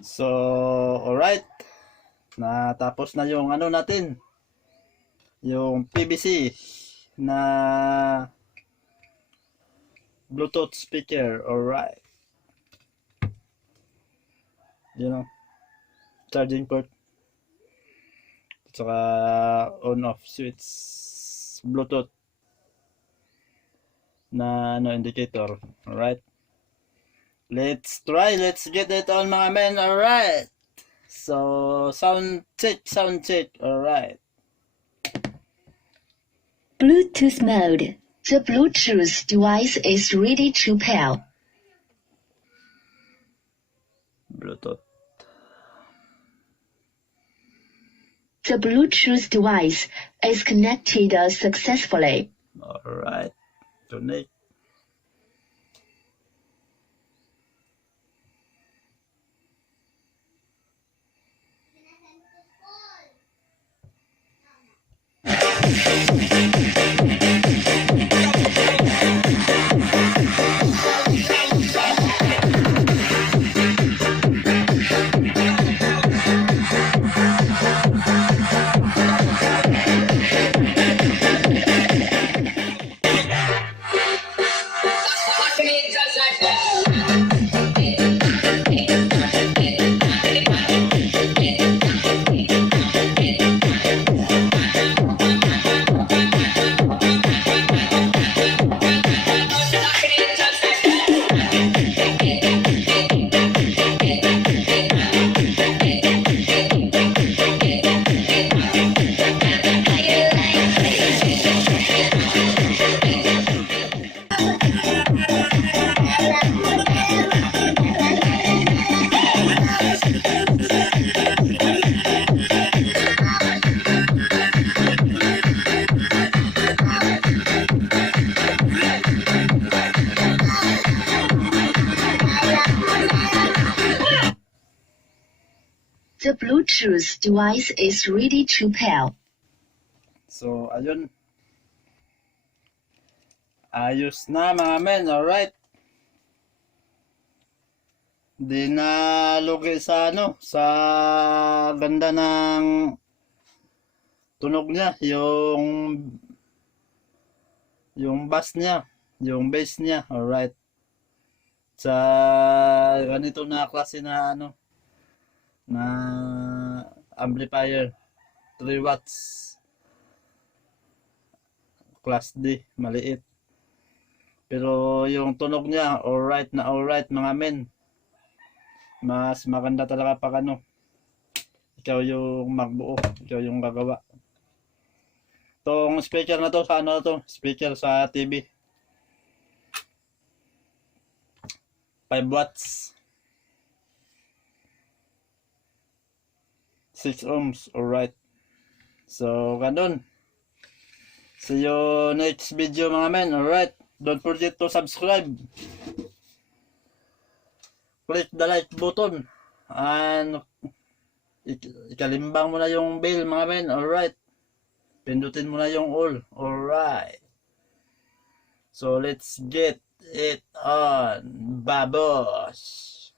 So, alright. Natapos na yung ano natin. Yung PVC na Bluetooth speaker. Alright. You know, charging port. Saka on-off switch. Bluetooth na ano indicator. Alright. Let's try. Let's get it on mga men. Alright. So, sound check. Alright. Bluetooth mode. The Bluetooth device is ready to pair. Bluetooth. The Bluetooth device is connected successfully. Alright. Connect. The Bluetooth device is ready to pair. So, ayun. Ayos na mga men. Alright. Di na lugi sa ano, sa ganda ng tunog niya, yung bass niya, yung bass niya. Alright. Sa ganito na klase na ano, na amplifier 3 watts class D, maliit, pero yung tunog niya alright na alright mga men. Mas maganda talaga pag ano, ikaw yung magbuo, ikaw yung gagawa. Tong speaker na to, sa ano to, speaker sa TV, 5 watts, 6 ohms. Alright. So, ganun. See you next video mga men. Alright. Don't forget to subscribe. Click the like button. And ikalimbang mo na yung bell mga men. Alright. Pindutin mo na yung all. Alright. So, let's get it on. Babos.